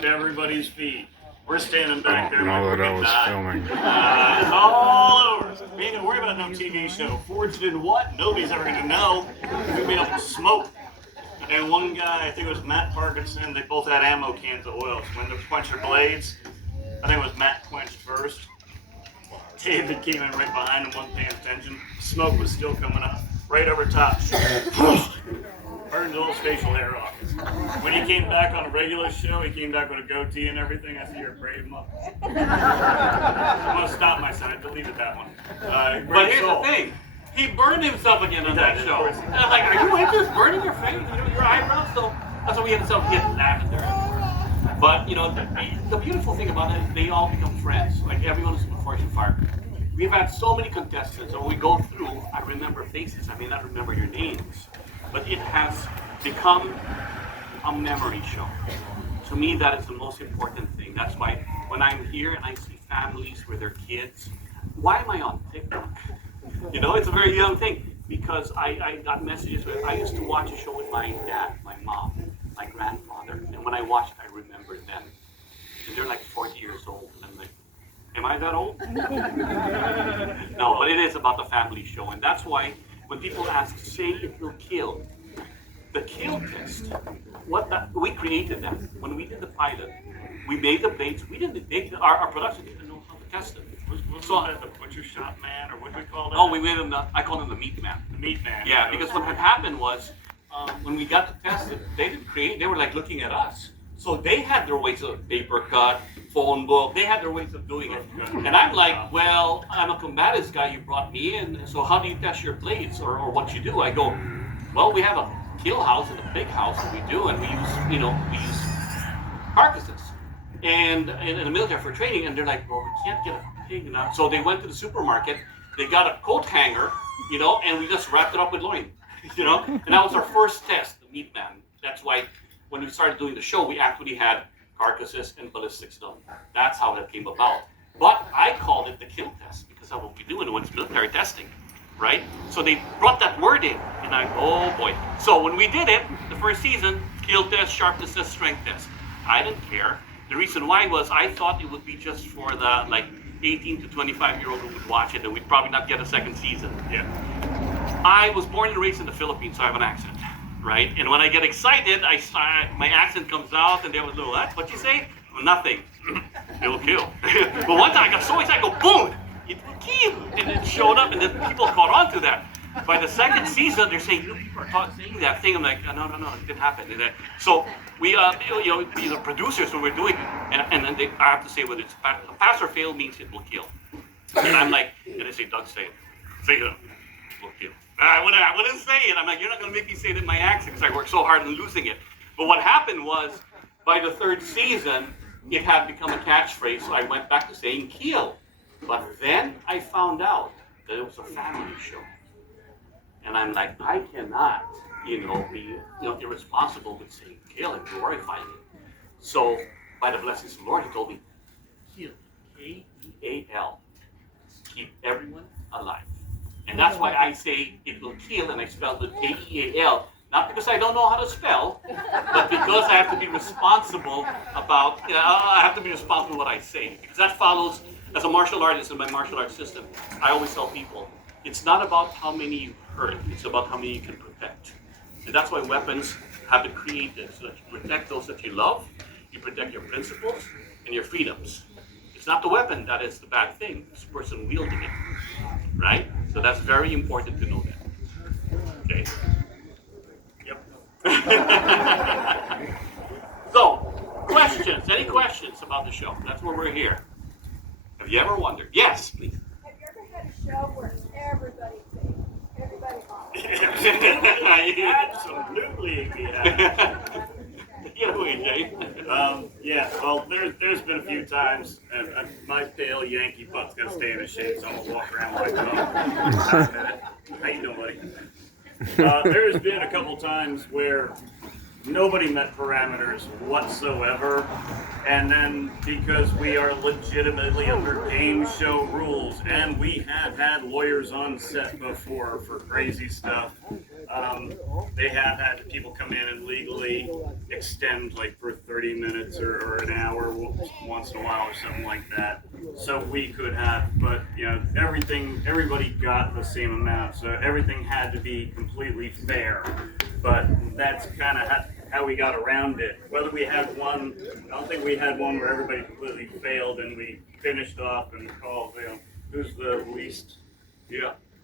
To everybody's feet. We're standing back there. I don't know that I was filming. It's all over. We ain't gonna worry about no TV show. Forged in what? Nobody's ever gonna know. We made up smoke. And one guy, I think it was Matt Parkinson, they both had ammo cans of oil. So when they quenched their blades, I think it was Matt quenched first. David came in right behind him, wasn't paying attention. Smoke was still coming up, right over top. Burned all his facial hair off. When he came back on a regular show, he came back with a goatee and everything. I said, "You're a brave muck." I'm gonna stop myself. I deleted that one. But here's the thing. He burned himself again on that show. And I'm like, are you into this burning your face, your eyebrows? So that's why we had to get lavender. But the beautiful thing about it is they all become friends. Like everyone is from Fortune Fire. We've had so many contestants, and when we go through, I remember faces. I may not remember your names, but it has become a memory show. To me, that is the most important thing. That's why when I'm here and I see families with their kids, why am I on TikTok? It's a very young thing, because I got messages where I used to watch a show with my dad, my mom, my grandfather, and when I watched, I remember them. And they're like 40 years old, and I'm like, am I that old? No, but it is about the family show, and that's why when people ask, say it will kill, the kill test, we created that. When we did the pilot, we made the baits, our production didn't know how to test it. So the butcher shop man, or what do we call that? Oh, we made him I call him the meat man. The meat man. Yeah, because what had happened was, when we got to test it, they were like looking at us. So they had their ways of paper cut, phone book, they had their ways of doing it. And I'm like, well, I'm a combatives guy, you brought me in, so how do you test your blades, or what you do? I go, well, we have a kill house and a big house that we do, and we use carcasses. And in the military for training, and they're like, well, we can't get a pig enough. So they went to the supermarket, they got a coat hanger, and we just wrapped it up with loin, and that was our first test, the meat man. That's why when we started doing the show, we actually had carcasses and ballistics done. That's how that came about. But I called it the kill test because that's what we do when it's military testing, right? So they brought that word in, and oh boy. So when we did it, the first season, kill test, sharpness test, strength test, I didn't care. The reason why was I thought it would be just for the 18 to 25-year-old who would watch it, and we'd probably not get a second season. Yeah. I was born and raised in the Philippines, so I have an accent, right? And when I get excited, my accent comes out, and they have a little, what you say? Nothing. It will kill. But one time I got so excited, I go, boom! It will kill! And it showed up, and then people caught on to that. By the second season, they're saying, people are saying that thing. I'm like, no, it didn't happen. So we, the producers, when we're doing it, and then I have to say whether it's pass or fail means it will kill. And I'm like, and they say, Doug, say it. Say it. It will kill. I wouldn't say it. I'm like, you're not going to make me say it in my accent because I worked so hard on losing it. But what happened was, by the third season, it had become a catchphrase, so I went back to saying kill. But then I found out that it was a family show. And I'm like, I cannot, be, irresponsible with saying kill and glorifying it. So, by the blessings of the Lord, He told me, kill, K-E-A-L, keep everyone alive. And that's why I say it will kill, and I spelled it K-E-A-L, not because I don't know how to spell, but because I have to be responsible about, I have to be responsible what I say. Because that follows, as a martial artist in my martial arts system, I always tell people, it's not about how many you hurt, it's about how many you can protect. And that's why weapons have been created, so that you protect those that you love, you protect your principles and your freedoms. It's not the weapon that is the bad thing, it's the person wielding it, right? So that's very important to know that. Okay? Yep. So, questions, any questions about the show? That's why we're here. Have you ever wondered? Yes, please. Have you ever had a show where everybody's safe? Everybody's Absolutely, yeah. Get away, Jay. Yeah, well, there's been a few times, and my pale Yankee butt's gonna stay in the shade, so I'm gonna walk around like that. How you doing, buddy? There's been a couple times where nobody met parameters whatsoever, and then because we are legitimately under game show rules, and we have had lawyers on set before for crazy stuff, They have had people come in and legally extend like for 30 minutes or an hour once in a while or something like that. So we could have, but everybody got the same amount. So everything had to be completely fair. But that's kind of how we got around it. Whether we had one, I don't think we had one where everybody completely failed and we finished off and called, who's the least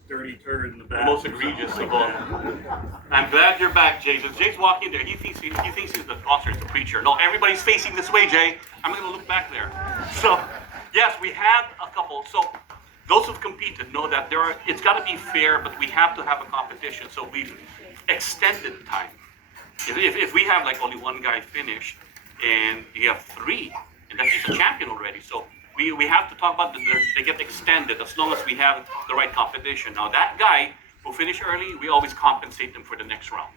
dirty turd in the back. Most egregious of all. I'm glad you're back, Jay. When Jay's walking there, he thinks he's the sponsor, the preacher. No, everybody's facing this way, Jay. I'm going to look back there. So, yes, we had a couple. So, those who've competed know that it's got to be fair, but we have to have a competition. So, we've extended time. If we have like only one guy finish, and you have three, and that's just a champion already. So, we have to talk about they get extended as long as we have the right competition. Now that guy who finished early, we always compensate them for the next round.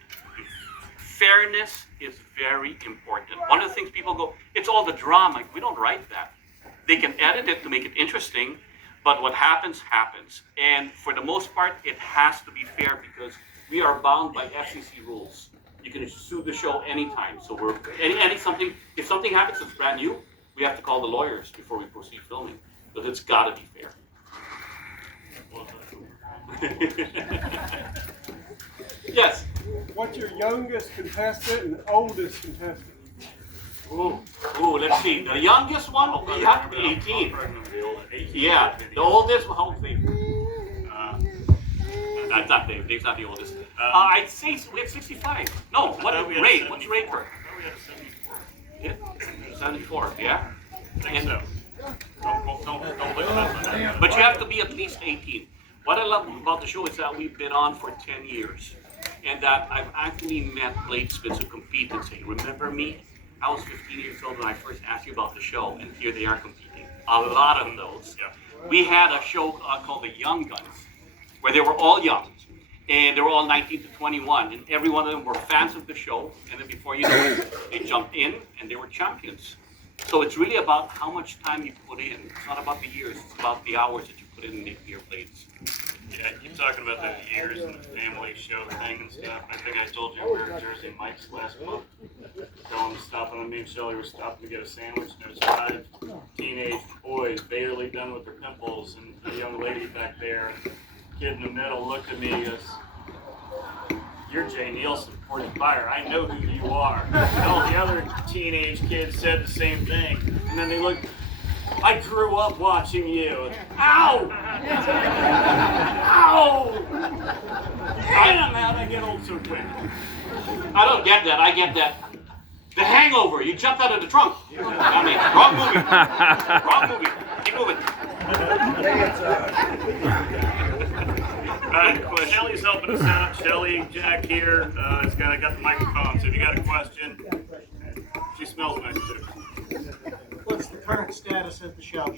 Fairness is very important. One of the things people go, it's all the drama. We don't write that. They can edit it to make it interesting, but what happens, happens. And for the most part, it has to be fair because we are bound by FCC rules. You can sue the show anytime. So if something happens that's brand new, we have to call the lawyers before we proceed filming, because it's got to be fair. Yes? What's your youngest contestant and oldest contestant? Ooh, let's see. The youngest one, you have to be 18. Yeah, the oldest one, hopefully. That's not Dave. Dave's not the oldest. I'd say we have 65. No, Ray? What's Ray for? We had a 74. Yeah, 74, yeah? I think so. Don't look at that. But you have to be at least 18. What I love about the show is that we've been on for 10 years. And that I've actually met bladesmiths who compete and say, remember me? I was 15 years old when I first asked you about the show, and here they are competing. A lot of those. Yeah. We had a show called The Young Guns, where they were all young. And they were all 19 to 21, and every one of them were fans of the show. And then before you know it, they jumped in, and they were champions. So it's really about how much time you put in. It's not about the years, it's about the hours that you put in making your blades. Yeah, you talking about the years and the family show thing and stuff. I think I told you we were at Jersey Mike's last month. Going stopping on me and Shelly were stopping to get a sandwich. There's 5 teenage boys barely done with their pimples, and a young lady back there. And the kid in the middle looked at me and goes, "You're Jay Neilson, Portage Fire. I know who you are." And all the other teenage kids said the same thing. And then they looked, "I grew up watching you." Ow! Ow! And how'd I get old so quick? I don't get that. I get that. The Hangover. You jumped out of the trunk. I mean, wrong movie. Wrong movie. Keep moving. Shelly's helping us out. Shelly, Jack here, has got the microphone. So if you got a question, she smells nice too. What's the current status of the show?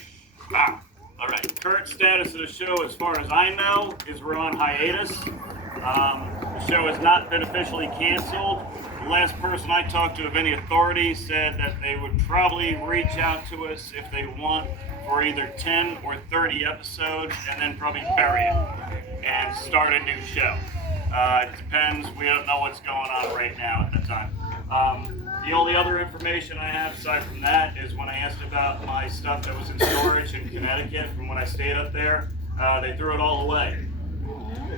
All right. Current status of the show, as far as I know, is we're on hiatus. The show has not been officially canceled. The last person I talked to of any authority said that they would probably reach out to us if they want for either 10 or 30 episodes and then probably bury it and start a new show. It depends. We don't know what's going on right now at the time. The only other information I have aside from that is when I asked about my stuff that was in storage in Connecticut from when I stayed up there, they threw it all away.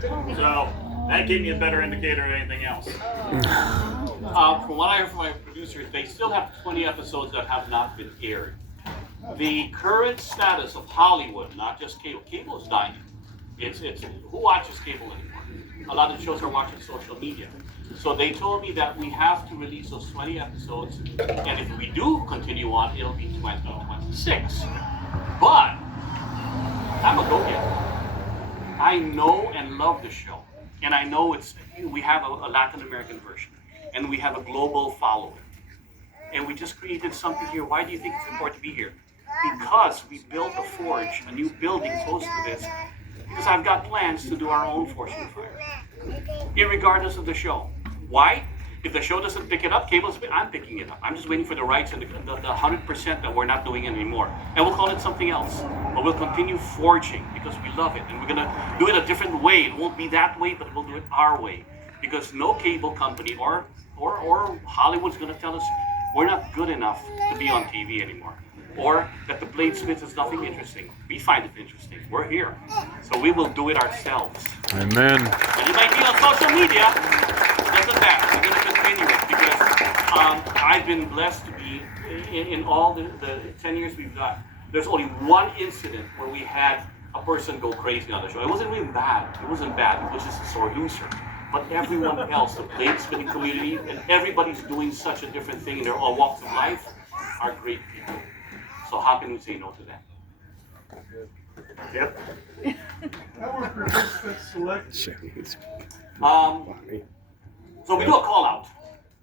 So that gave me a better indicator than anything else. From what I heard from my producers, they still have 20 episodes that have not been aired. The current status of Hollywood, not just cable. Cable is dying. It's who watches cable anymore? A lot of the shows are watching social media. So they told me that we have to release those 20 episodes, and if we do continue on, it'll be 2026. But I'm a go-getter. I know and love the show, and I know we have a Latin American version, and we have a global following, and we just created something here. Why do you think it's important to be here? Because we built a forge, a new building close to this, because I've got plans to do our own Forge and Fire, irregardless of the show. Why? If the show doesn't pick it up, I'm picking it up. I'm just waiting for the rights and the 100% that we're not doing it anymore. And we'll call it something else. But we'll continue forging because we love it. And we're going to do it a different way. It won't be that way, but we'll do it our way. because no cable company or Hollywood's going to tell us we're not good enough to be on TV anymore, or that the Bladesmith is nothing interesting. We find it interesting. We're here, so we will do it ourselves. Amen. And it might be on social media. Doesn't matter. We're going to continue it because I've been blessed to be in all the 10 years we've done. There's only one incident where we had a person go crazy on the show. It wasn't really bad. It wasn't bad. It was just a sore loser. But everyone else, the bladesmithing community, and everybody's doing such a different thing in their own walks of life, are great people. So how can we say no to that? Yep. How were participants selected? So we do a call out,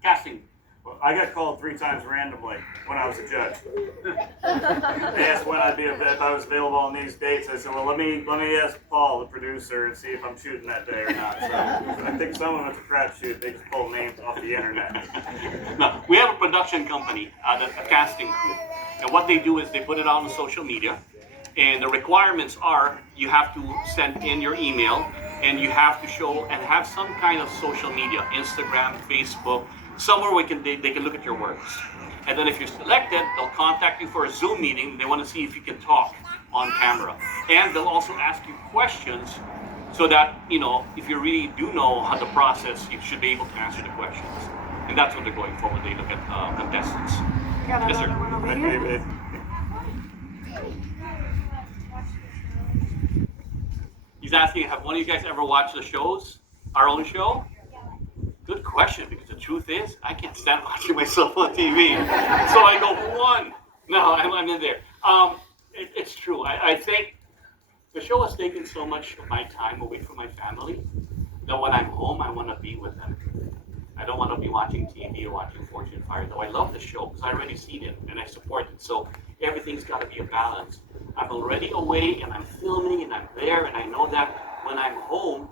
casting. Well, I got called 3 times randomly when I was a judge. They asked when I'd be if I was available on these dates. I said, well, let me ask Paul, the producer, and see if I'm shooting that day or not. So I think some of them it's a crapshoot. They just pull names off the internet. No, we have a production company, a casting crew, and what they do is they put it out on social media, and the requirements are you have to send in your email, and you have to show and have some kind of social media, Instagram, Facebook, somewhere they can look at your works. And then if you're selected, they'll contact you for a Zoom meeting. They want to see if you can talk on camera. And they'll also ask you questions so that, if you really do know how the process, you should be able to answer the questions. And that's what they're going for when they look at contestants. Yes, sir. He's asking, have one of you guys ever watched the shows? Our own show? Good question, because the truth is, I can't stand watching myself on TV. So I go, one. No, I'm in there. It's true. I think the show has taken so much of my time away from my family that when I'm home, I want to be with them. I don't want to be watching TV or watching Fortune Fire, though I love the show because I already seen it and I support it. So everything's got to be a balance. I'm already away and I'm filming and I'm there, and I know that when I'm home,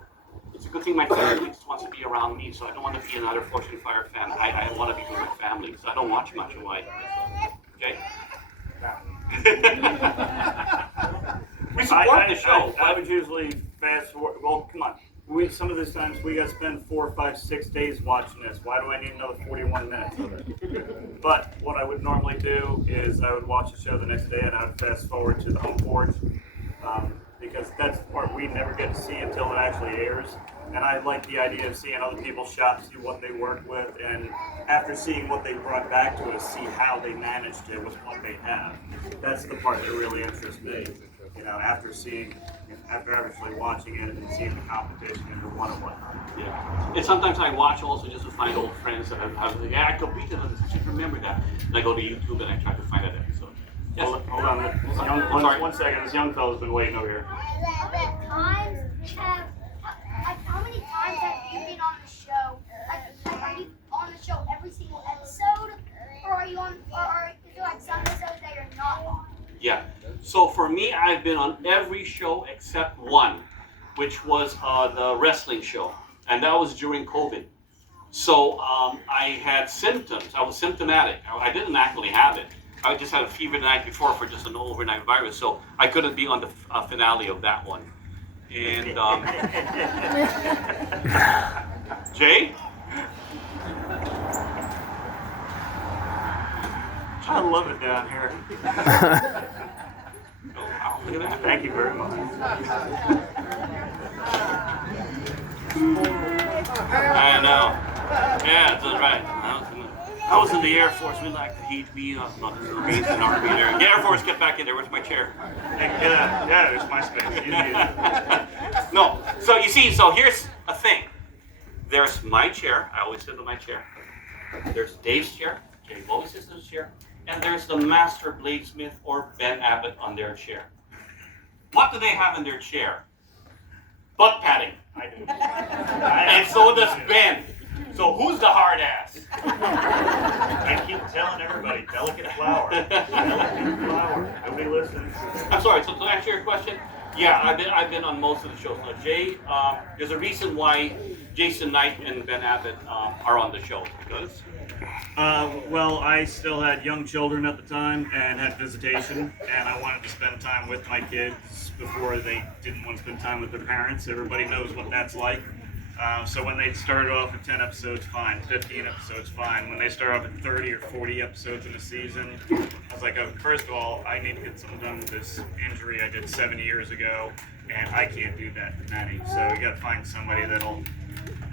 it's a good thing my family just wants to be around me, so I don't want to be another Fortune Fire fan. I want to be with my family, so I don't watch much of life. Okay? We support the show. I would usually fast forward. Well, come on. Some of these times we got to spend 4, 5, 6 days watching this. Why do I need another 41 minutes of it? But what I would normally do is I would watch the show the next day and I would fast forward to the home porch. Because that's the part we never get to see until it actually airs. And I like the idea of seeing other people's shops, see what they work with, and after seeing what they brought back to us, see how they managed it with what they have. That's the part that really interests me. After actually watching it and seeing the competition and the one and whatnot. Yeah. And sometimes I watch also just to find old friends that I competed on this. I should remember that. And I go to YouTube and I try to find that episode. Yes. Hold on. One second. This young fellow's been waiting over here. How many times have you been on the show? Are you on the show every single episode, or are you on? Or is there some episodes that you're not on? Yeah. So for me, I've been on every show except one, which was the wrestling show, and that was during COVID. So I had symptoms. I was symptomatic. I didn't actually have it. I just had a fever the night before for just an overnight virus, so I couldn't be on the finale of that one. And Jay? I love it down here. Oh, wow, look at that. Thank you very much. I know. Yeah, that's right. I was in the Air Force. We like the heat. We not the Marines and Army there. The Air Force, get back in there. Where's my chair? Yeah, there's my space. No. So you see, here's a thing. There's my chair. I always sit on my chair. There's Dave's chair. Jay always sits in his chair. And there's the Master Bladesmith or Ben Abbott on their chair. What do they have in their chair? Butt padding. I do. And so does Ben. So who's the hard ass? I keep telling everybody, delicate flower. Delicate flower. Nobody listens. I'm sorry, so to answer your question, yeah, I've been on most of the shows. Now, Jay, there's a reason why Jason Knight and Ben Abbott are on the show, because... Well, I still had young children at the time and had visitation, and I wanted to spend time with my kids before they didn't want to spend time with their parents. Everybody knows what that's like. So when they started off at 10 episodes, fine. 15 episodes, fine. When they start off at 30 or 40 episodes in a season, I was like, oh, first of all, I need to get something done with this injury I did 7 years ago, and I can't do that many. So you got to find somebody that'll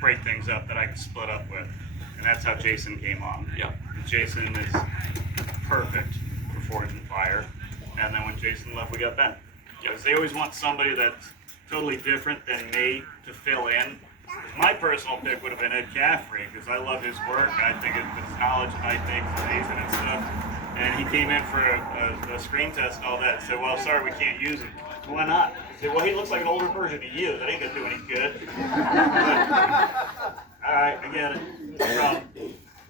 break things up that I can split up with. And that's how Jason came on. Yeah. Jason is perfect for Forge and Fire. And then when Jason left, we got Ben. Because they always want somebody that's totally different than me to fill in. My personal pick would have been Ed Caffrey because I love his work. I think his knowledge, I think, is amazing and stuff. And he came in for a screen test and all that and said, well, sorry, we can't use him. Why not? I said, well, he looks like an older version of you. That ain't going to do any good. All right, I get it.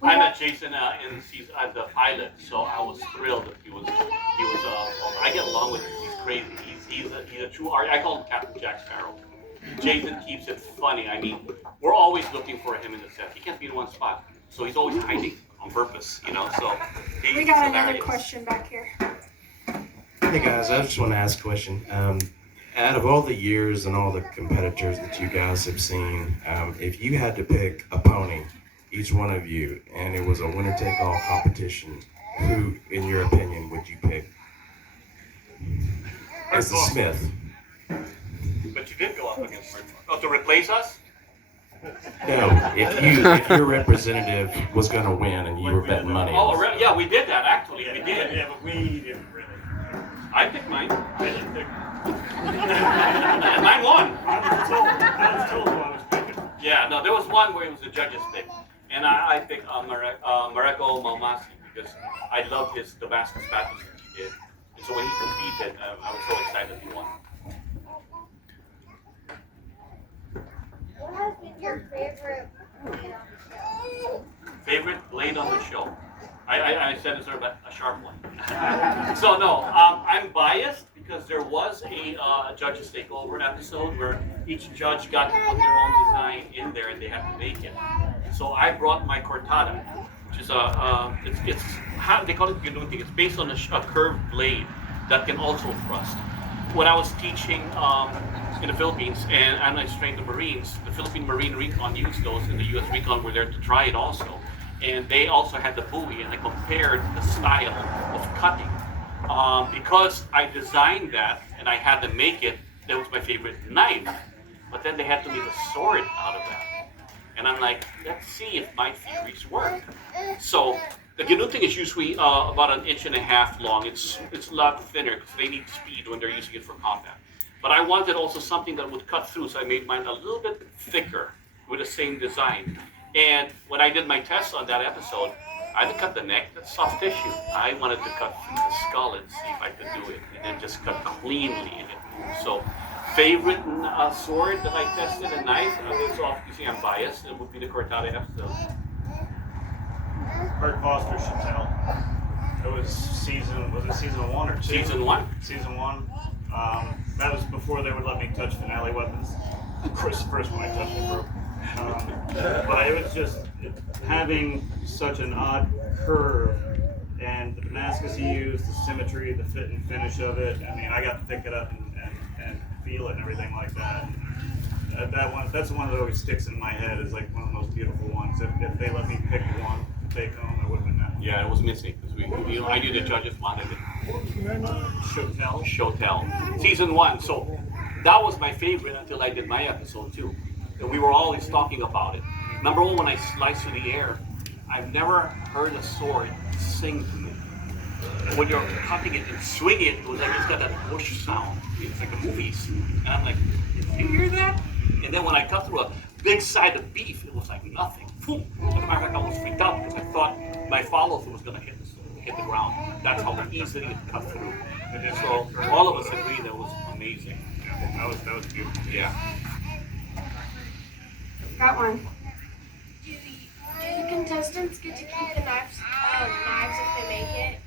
I met Jason in season the pilot, so I was thrilled that he was. I get along with him. He's crazy. He's a true art. I call him Captain Jack Sparrow. Jason keeps it funny. I mean, we're always looking for him in the set. He can't be in one spot, so he's always hiding on purpose. So We got another question back here. Hey guys, I just want to ask a question. Out of all the years and all the competitors that you guys have seen, if you had to pick a pony, each one of you, and it was a winner-take-all competition, who, in your opinion, would you pick? It's the Smith. But you did go up against her. Oh, to replace us? No, if your representative was going to win and you were betting money. Oh, really? Yeah, we did that actually. We Yeah, did. but we didn't really. I picked mine. I didn't pick. And mine won. I was told who I was picking. Yeah, no, there was one where it was the judges pick, and I picked Mareko Malmasi because I loved his Damascus battles that he did, and so when he competed, I was so excited he won. What has been your favorite blade on the show? Favorite blade on the show? I said it's sort of a sharp one. So no, I'm biased because there was a judges takeover episode where each judge got to put their own design in there and they had to make it. So I brought my cortada, which is it's how they call it ginuting. It's based on a curved blade that can also thrust. When I was teaching in the Philippines and I trained the Marines, the Philippine Marine Recon used those, and the U.S. Recon were there to try it also. And they also had the buoy, and I compared the style of cutting. Because I designed that and I had to make it, that was my favorite knife. But then they had to make a sword out of that. And I'm like, let's see if my theories work. So the ginuting is usually about 1.5 inches long. It's a lot thinner because they need speed when they're using it for combat. But I wanted also something that would cut through, so I made mine a little bit thicker with the same design. And when I did my tests on that episode, I had to cut the neck, that's soft tissue. I wanted to cut through the skull and see if I could do it, and then just cut cleanly and it moved. So, favorite sword that I tested, a knife, so obviously I'm biased, it would be the Cortada episode. Kurt Foster should tell. It was season 1 or 2? Season 1. Season 1. That was before they would let me touch finale weapons. Of course, the first one I touched it broke. But it was just having such an odd curve, and the Damascus he used, the symmetry, the fit and finish of it. I mean, I got to pick it up and feel it and everything like that. That's the one that always sticks in my head as like one of the most beautiful ones. If they let me pick one to take home, it would have been that. Yeah, it was missing because I knew the judges wanted it. Shotel. Season 1. So that was my favorite until I did my episode 2. And we were always talking about it. Number 1, when I sliced through the air, I've never heard a sword sing to me. When you're cutting it and swinging it, it was like it's got that whoosh sound. It's like the movies. And I'm like, did you hear that? And then when I cut through a big side of beef, it was like nothing. Boom. As a matter of fact, I almost freaked out because I thought my follow-through was going to hit the ground. That's how easily it cut through. And so all of us agreed that was amazing. Yeah, that was beautiful. Yeah. Got one. Do the contestants get to keep the knives if they make it?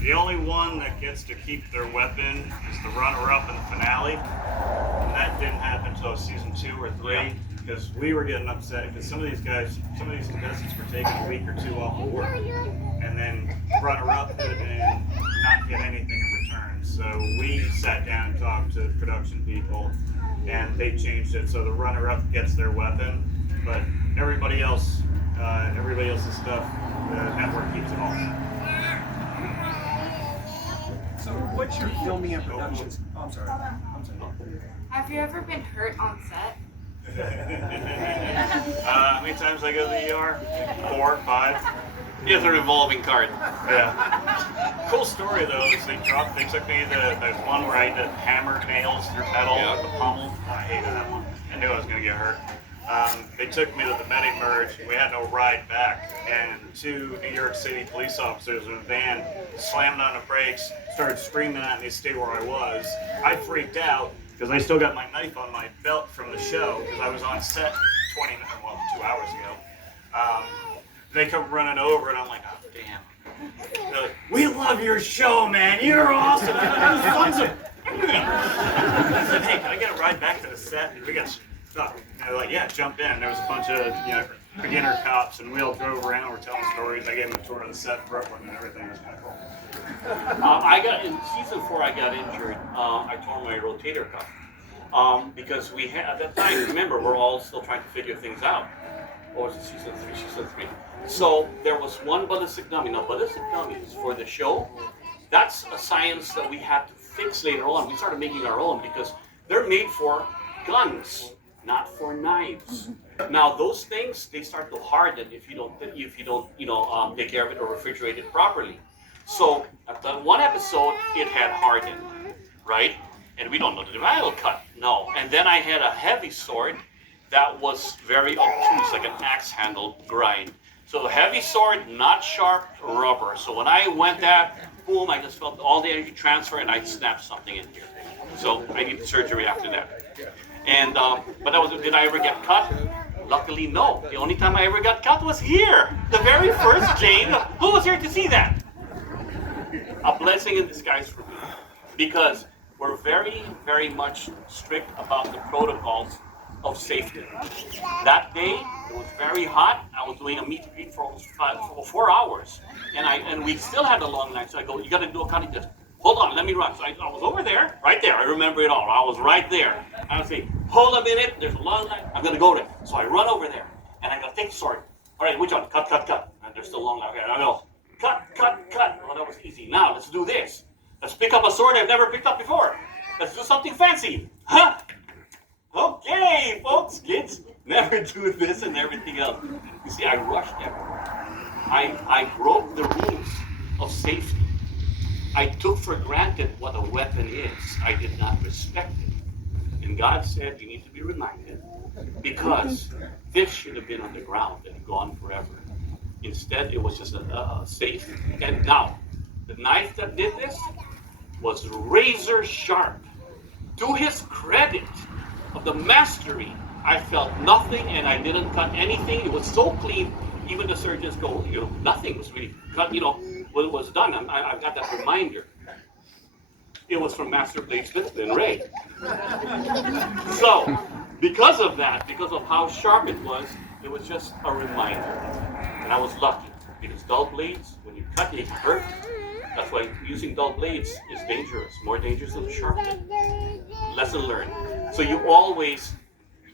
The only one that gets to keep their weapon is the runner-up in the finale. And that didn't happen until season 2 or 3 because we were getting upset because some of these contestants were taking a week or 2 off of work and then runner-up and not get anything in return. So So we sat down and talked to production people, and they changed it so the runner-up gets their weapon, but everybody else's stuff, the network keeps it all. So what's your filming and production? Oh, I'm sorry. Have you ever been hurt on set? How many times I go to the ER? 4, 5. He has a revolving card. Yeah. Cool story though is they took me the one where I had to hammer nails through metal with the pommel. I hated that one. I knew I was gonna get hurt. They took me to the Medi Merge. We had no ride back, and 2 New York City police officers in a van slammed on the brakes, started screaming at me to stay where I was. I freaked out because I still got my knife on my belt from the show because I was on set 2 hours ago. They come running over, and I'm like, oh damn. They're like, we love your show, man. You're awesome. I said, hey, can I get a ride back to the set? We got stuck. And they're like, yeah, jump in. There was a bunch of beginner cops, and we all drove around. We're telling stories. I gave them a tour of the set in Brooklyn, and everything was kind of cool. In season 4, I got injured. I tore my rotator cuff because we had at that time. Remember, we're all still trying to figure things out. Or was it season 3? Season 3. So there was one ballistic dummy. Now, ballistic dummies for the show, that's a science that we had to fix later on. We started making our own because they're made for guns, not for knives. Now, those things, they start to harden if you don't take care of it or refrigerate it properly. So at the one episode, it had hardened, right? And we don't know the dial cut. No. And then I had a heavy sword that was very obtuse, like an axe handle grind. So the heavy sword, not sharp rubber. So when I went at, boom, I just felt all the energy transfer, and I snapped something in here. So I needed surgery after that. And but did I ever get cut? Luckily, no. The only time I ever got cut was here, the very first Jane. Who was here to see that? A blessing in disguise for me, because we're very, very much strict about the protocols of safety. That day, it was very hot. I was doing a meet and greet for almost 4 hours, and we still had a long line. So I go, you got to do a cutting test. Hold on, let me run. So I was over there, right there. I remember it all. I was right there. I was saying, hold a minute. There's a long line. I'm gonna go there. So I run over there, and I go, take the sword. All right, which one? Cut, cut, cut. And there's still a long line. Okay, I go, cut, cut, cut. Well, that was easy. Now let's do this. Let's pick up a sword I've never picked up before. Let's do something fancy. Huh? Okay, folks, kids, never do this and everything else. You see, I rushed everywhere. I broke the rules of safety. I took for granted what a weapon is. I did not respect it. And God said, you need to be reminded, because this should have been on the ground and gone forever. Instead, it was just a safe. And now, the knife that did this was razor sharp. To his credit of the mastery, I felt nothing, and I didn't cut anything. It was so clean, even the surgeons go, nothing was really cut, when it was done. I've got that reminder. It was from Master Bladesmith and Ray. So, because of that, because of how sharp it was just a reminder. And I was lucky, because dull blades, when you cut, it hurt. That's why using dull blades is dangerous, more dangerous than a sharp blade. Lesson learned. So you always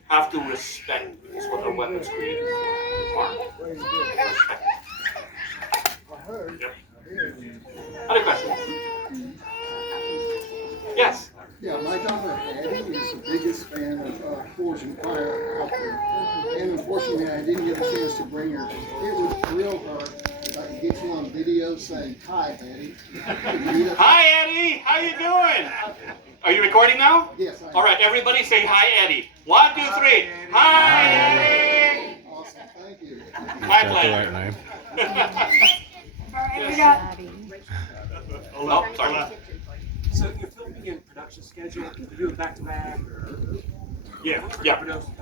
have to respect what our weapons created are. Respect. Yep. Other questions? Yes. Yeah, my daughter Addie is the biggest fan of Forge and Fire out there. And unfortunately, I didn't get a chance to bring her. It would thrill her if I could get you on video saying, hi, Addie. Hi, Eddie. How you doing? Are you recording now? Yes, I am. All right, everybody say hi, Eddie. 1, 2, 3. Hi, Eddie. Awesome, thank you. My pleasure. Alright, we got Oh, sorry. So you're filming in production schedule, you do it back to back, or Yeah. production?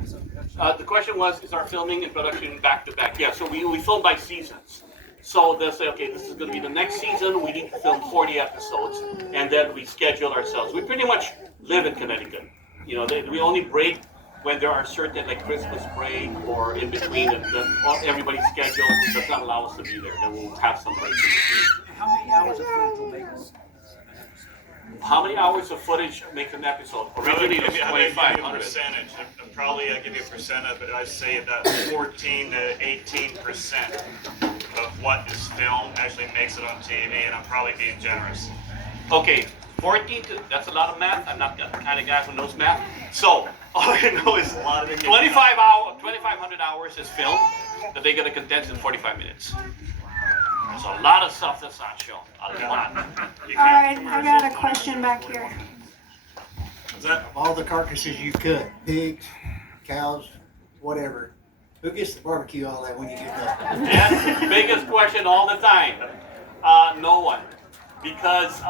The question was, is our filming and production back to back? Yeah, so we film by seasons. So they'll say, okay, this is going to be the next season. We need to film 40 episodes, and then we schedule ourselves. We pretty much live in Connecticut. We only break when there are certain, like Christmas break or in between. Everybody's schedule does not allow us to be there. Then we'll have some breaks in between. How many hours of footage will make us? How many hours of footage makes an episode? Originally it was I'll give you a 2,500. percentage. I'll probably give you a percent of it. I say about 14 to 18% of what is filmed actually makes it on TV, and I'm probably being generous. Okay, 14 to, that's a lot of math. I'm not the kind of guy who knows math. So, all I know is A lot of it gets 2,500 hours is filmed that they gotta condense in 45 minutes. There's a lot of stuff that's not shown. A lot. You All right, can't I got a question back here. Is that Of all the carcasses you cut, pigs, cows, whatever, who gets to barbecue all that when you get done? That's the biggest question all the time. No one. Because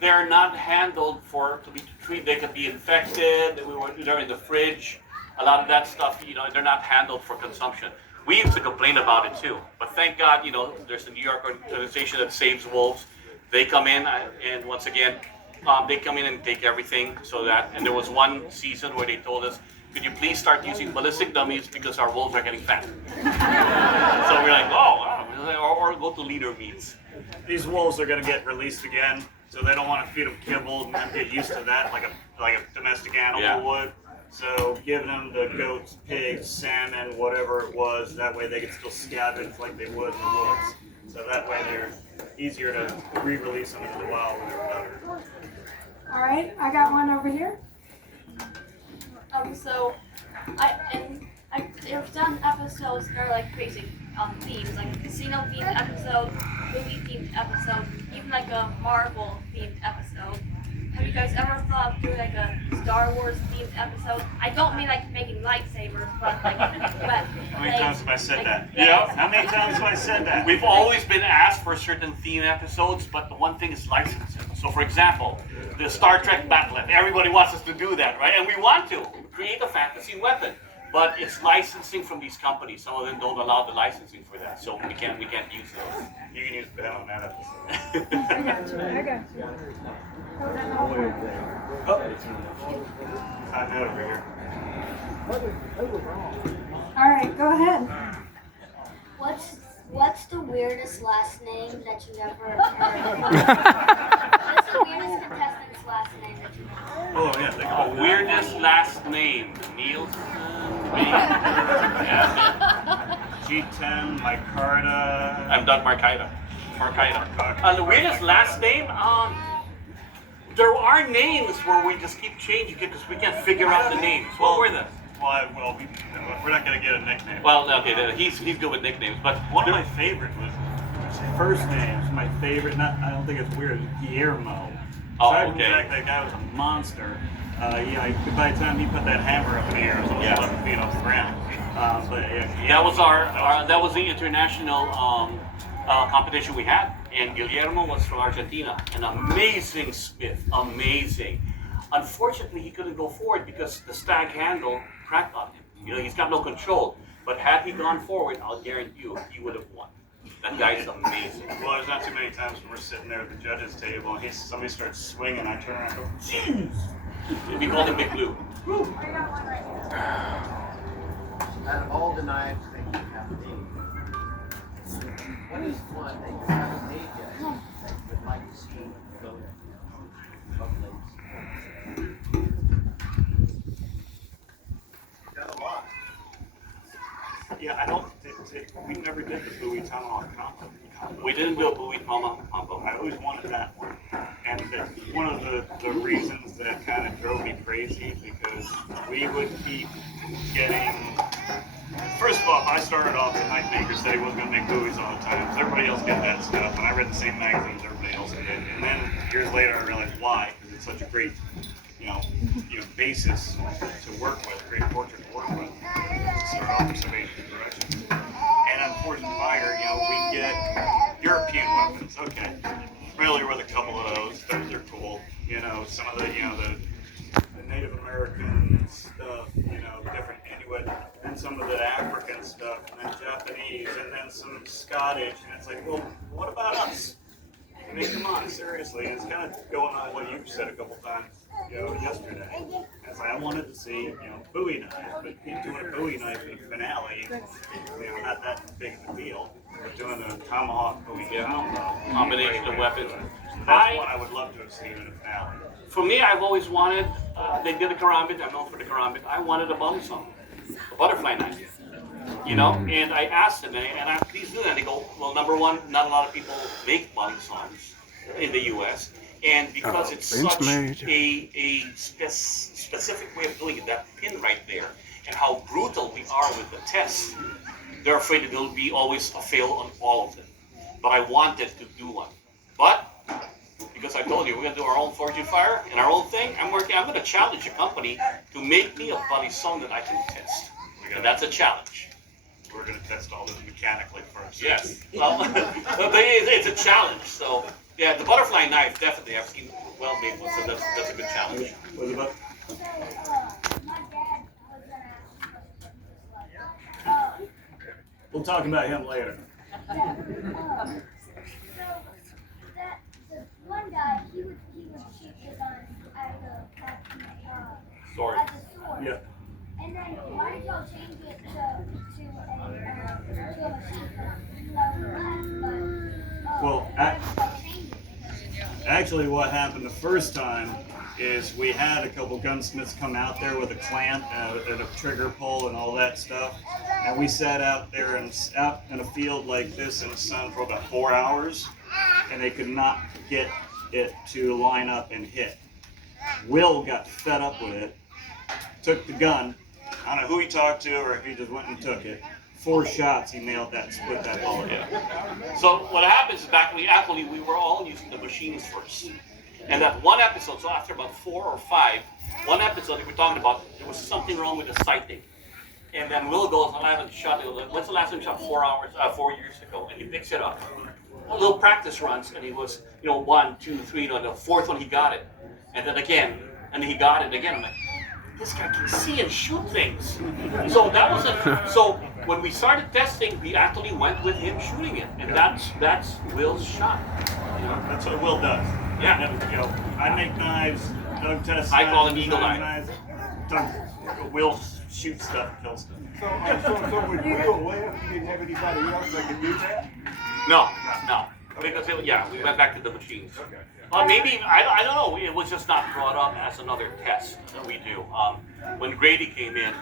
they're not handled to be treated. They could be infected. They're in the fridge. A lot of that stuff, they're not handled for consumption. We used to complain about it too, but thank God, there's a New York organization that saves wolves. They come in, and once again, they come in and take everything. And there was one season where they told us, could you please start using ballistic dummies because our wolves are getting fat. So we're like, oh, or go to leader meets. these wolves are going to get released again, so they don't want to feed them kibble and get used to that like a domestic animal would. So giving them the goats, pigs, salmon, whatever it was, that way they could still scavenge like they would in the woods. So that way they're easier to re-release them into the wild when they're better. All right, I got one over here. So I've done episodes that are like basic themes, like a casino themed episode, movie themed episode, even like a Marvel themed episode. Have you guys ever thought of doing like a Star Wars themed episode? I don't mean like making lightsabers, but like How many times have I said that? Yeah. How many times have I said that? We've always been asked for certain theme episodes, but the one thing is licensing. So for example, the Star Trek Battle, everybody wants us to do that, right? And we want to create a fantasy weapon, but it's licensing from these companies. Some of them don't allow the licensing for that, so we can't use those. You can use Ben on that episode. I got you. I got you. Time out over here. All right, go ahead. What's the weirdest last name that you ever heard? What's the weirdest contestant's last name that you heard? Oh yeah, think about Weirdest last name, Neilson. G10, Marcaida. I'm Doug Marcaida. The weirdest last name, there are names where we just keep changing it because we can't figure out the names. What were they? Well, we're not gonna get a nickname. Well, okay, he's good with nicknames, but One of my favorite was first names. My favorite, I don't think it's weird, Guillermo. Oh, Aside from the okay. fact that guy was a monster. By the time he put that hammer up in the air, it was almost 11 feet off the ground. that was the international competition we had, and Guillermo was from Argentina, an amazing smith, amazing. Unfortunately, he couldn't go forward because the stag handle cracked on him. He's got no control. But had he gone forward, I'll guarantee you, he would have won. That guy's amazing. Well, there's not too many times when we're sitting there at the judges' table and somebody starts swinging, I turn around and go, jeez! We called him Big Blue. I got one right here. Out of all the knives that you have made, what is one that you haven't made yet that you would like to see go of late? You've done a lot. Yeah, I don't think we never did the Bowie Tomahawk combo. We didn't do a Bowie Tomahawk combo. I always wanted that one. And one of the reasons that kind of drove me crazy because we would keep getting. First of all, I started off the knife maker said he wasn't going to make buoys all the time. So everybody else did that stuff, and I read the same magazines everybody else did. And then years later, I realized why, because it's such a great, basis to work with, great portrait to work with. Start off with some Asian directions. And unfortunately, fire, we get European weapons. Okay, familiar with a couple of those. Those are cool. Some of the Native American stuff. Different Inuit, then some of the African stuff, and then Japanese, and then some Scottish. And it's like, well, what about us? I mean, come on, seriously. It's kind of going on what you've said a couple times, yesterday. And it's like I wanted to see, Bowie knives, but doing a Bowie knife in the finale, not that big of a deal. But doing a tomahawk Bowie combo, Combination of weapons. That's what I would love to have seen in the finale. For me, I've always wanted, they did a karambit, I'm known for the karambit, I wanted a bum song, a butterfly knife. You know, and I asked them, and I please do that. And they go, well, number one, not a lot of people make bum songs in the U.S., and because it's such a specific way of doing it, that pin right there, and how brutal we are with the test, they're afraid that there'll be always a fail on all of them. But I wanted to do one. But because I told you we're gonna do our own Fortune Fire and our own thing, I'm gonna challenge the company to make me a buddy song that I can test. And that's a challenge. We're going to test all this mechanically first. Yes. Well, it's a challenge. So, yeah, the butterfly knife, definitely. I've seen well-made ones, so that's a good challenge. What about? So, my dad was gonna ask you We'll talk about him later. so that the one guy he would shoot the gun at the Sword. at the sword. Yeah. And then why did y'all change it to a machine gun? Well, actually, what happened the first time is we had a couple gunsmiths come out there with a clamp and a trigger pull and all that stuff, and we sat out there out in a field like this in the sun for about 4 hours, and they could not get it to line up and hit. Will got fed up with it, took the gun. I don't know who he talked to or if he just went and took it. 4 shots, he nailed that, split that bullet. Yeah. So what happens is back we were all using the machines first. And that one episode, so after about 4 or 5, one episode we were talking about, there was something wrong with the sighting. And then Will goes, I haven't shot it. When's the last time you shot 4 years ago? And he picks it up. A little practice runs, and he was, 1, 2, 3, the 4th one he got it. And then again, and he got it again. I'm like, this guy can see and shoot things. So that was it. So when we started testing, we actually went with him shooting it, and that's Will's shot. That's what Will does. Yeah. I make knives. Doug tests. I call them knives, eagle design eye. knives. Doug Will shoots stuff, kills stuff. So when Will left, you didn't have anybody else that could do that? No. Because we went back to the machines. Okay. Maybe I don't know. It was just not brought up as another test that we do. When Grady came in,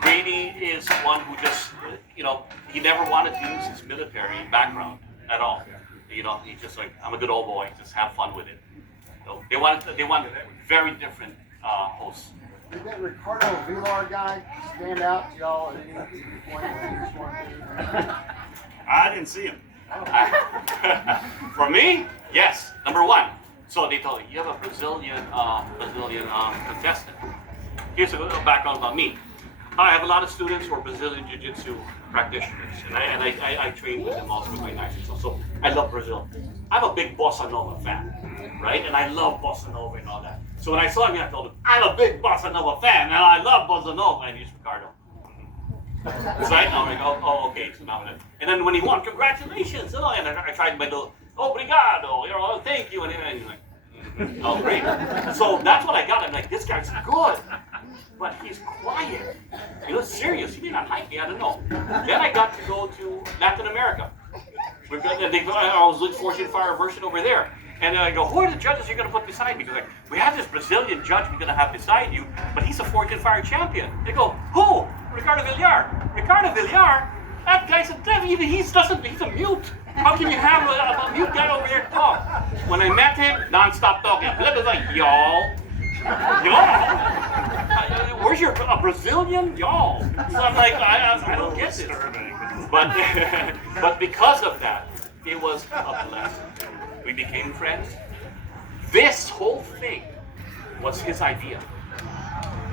Grady is one who just he never wanted to use his military background at all. He's just like, I'm a good old boy, just have fun with it. So they wanted very different hosts. Did that Ricardo Villar guy stand out to y'all at any point when you just wanted to? I didn't see him. For me, yes. Number 1. So they told me, you have a Brazilian contestant. Here's a background about me. I have a lot of students who are Brazilian Jiu-Jitsu practitioners, and I train with them also with my knives and stuff. So I love Brazil. I'm a big Bossa Nova fan, right? And I love Bossa Nova and all that. So when I saw him, I told him, I'm a big Bossa Nova fan, and I love Bossa Nova. And he's Ricardo. Right? I'm like, oh, okay, so now and then when he won, congratulations, and I tried my little, obrigado, thank you, and he's like, oh, great. So that's what I got. I'm like, this guy's good, but he's quiet. He looks serious. He may not like me, I don't know. Then I got to go to Latin America. I was with Fortune Fire version over there. And I go, who are the judges you're going to put beside me? Because we have this Brazilian judge we're going to have beside you, but he's a Fortune Fire champion. They go, who? Ricardo Villar. Ricardo Villar? That guy's a devil. He's a mute. How can you have a mute guy over there to talk? When I met him, non-stop talking. It was like, y'all. Where's your Brazilian? Y'all. So I'm like, I don't get this. But because of that, it was a blessing. We became friends. This whole thing was his idea.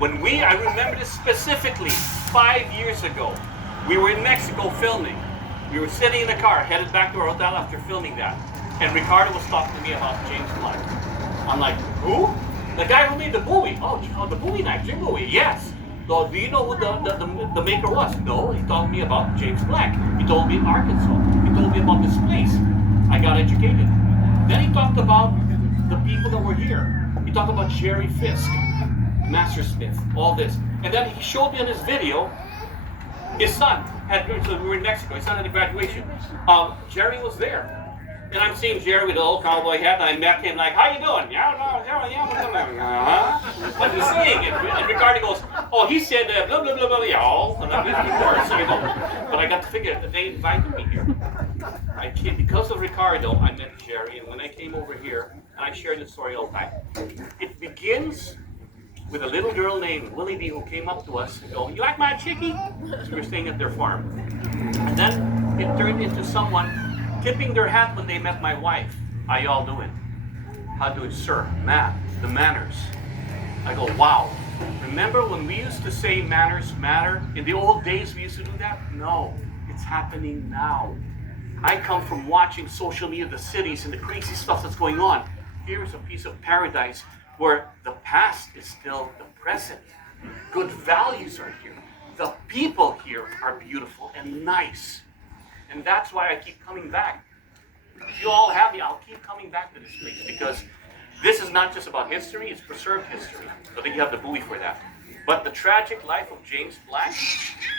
I remember this specifically 5 years ago. We were in Mexico filming. We were sitting in the car, headed back to our hotel after filming that. And Ricardo was talking to me about James Black. I'm like, who? The guy who made the movie. Oh, the movie night, Jim movie. Yes. So do you know who the maker was? No, he told me about James Black. He told me in Arkansas. He told me about this place. I got educated. Then he talked about the people that were here. He talked about Jerry Fisk, Master Smith, all this. And then he showed me in his video, his son, so we were in Mexico, his son had a graduation. Jerry was there. And I'm seeing Jerry with the old cowboy hat, and I met him like, how you doing? Yeah, what are you saying? And Ricardo goes, oh, he said blah, blah, blah, blah, y'all. And I'm using words. So I go, but I got to figure that they invited me here. I came, because of Ricardo, I met Jerry, and when I came over here, and I share this story all the time, it begins with a little girl named Willie D who came up to us and go, you like my chickie? So we were staying at their farm. And then it turned into someone tipping their hat when they met my wife. How y'all doing? How doing, sir? Matt, the manners. I go, wow. Remember when we used to say manners matter? In the old days we used to do that? No, it's happening now. I come from watching social media, the cities, and the crazy stuff that's going on. Here's a piece of paradise where the past is still the present. Good values are here. The people here are beautiful and nice. And that's why I keep coming back. If you all have me, I'll keep coming back to this place because this is not just about history, it's preserved history. So I think you have the buoy for that. But the tragic life of James Black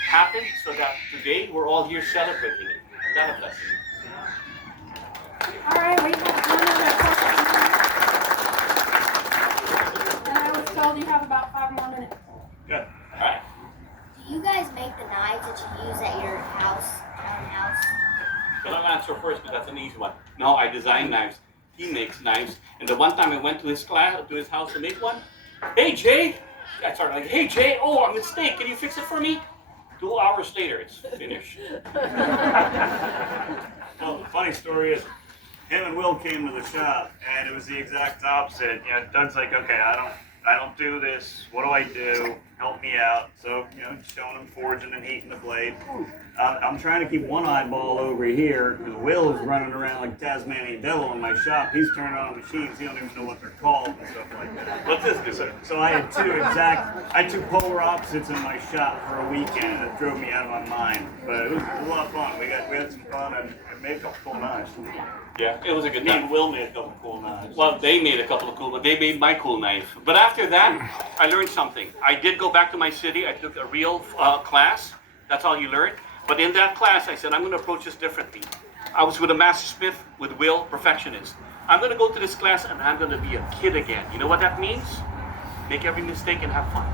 happened so that today we're all here celebrating it. God bless you. All right, we have and I was told you have about 5 more minutes. Good. All right. Do you guys make the knives that you use at your house, house? But I'll answer first because that's an easy one. No, I design knives. He makes knives. And the one time I went to his class, to his house to make one, hey Jay, I started like, hey Jay, oh, a mistake. Can you fix it for me? 2 hours later, it's finished. Well, the funny story is, him and Will came to the shop, and it was the exact opposite. You know, Doug's like, okay, I don't do this. What do I do? Help me out. So, you know, showing him forging and heating the blade. I'm trying to keep one eyeball over here because Will is running around like Tasmanian devil in my shop. He's turning on machines. He don't even know what they're called and stuff like that. What's this do? So I had two polar opposites in my shop for a weekend, and it drove me out of my mind. But it was a lot of fun. We had some fun and made a couple cool knives. Yeah, it was a good Me and time. Will made a couple cool knives. Well, they made a couple of cool, but they made my cool knife. But after that, I learned something. I did go back to my city. I took a real class. That's all you learn. But in that class, I said, I'm going to approach this differently. I was with a master smith, with Will, perfectionist. I'm going to go to this class and I'm going to be a kid again. You know what that means? Make every mistake and have fun.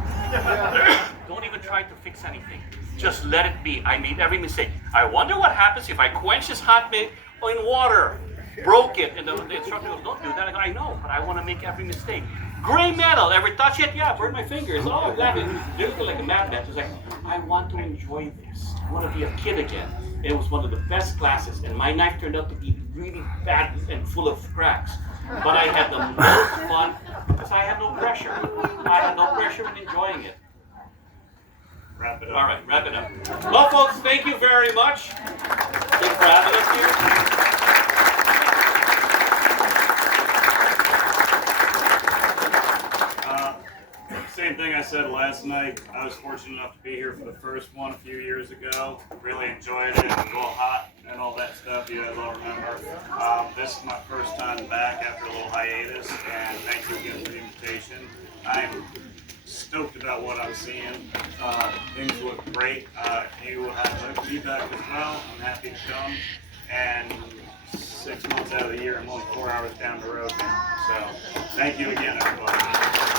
Don't even try to fix anything. Just let it be. I made every mistake. I wonder what happens if I quench this hot milk in water. Broke it, and the instructor goes, don't do that. I go, I know, but I want to make every mistake. Gray metal, ever touch it? Yeah, burn my fingers. Oh, I'm glad it looked like a madman. It's like, I want to enjoy this. I want to be a kid again. And it was one of the best classes, and my knife turned out to be really bad and full of cracks. But I had the most fun because I had no pressure. I had no pressure in enjoying it. Wrap it up. All right, wrap it up. Well, folks, thank you very much. Thank you for having us here. Same thing I said last night. I was fortunate enough to be here for the first one a few years ago. Really enjoyed it. It was a little hot and all that stuff. You guys all remember. This is my first time back after a little hiatus, and thank you again for the invitation. I'm stoked about what I'm seeing. Things look great. You have feedback as well. I'm happy to come. And 6 months out of the year, I'm only 4 hours down the road now. So thank you again, everybody.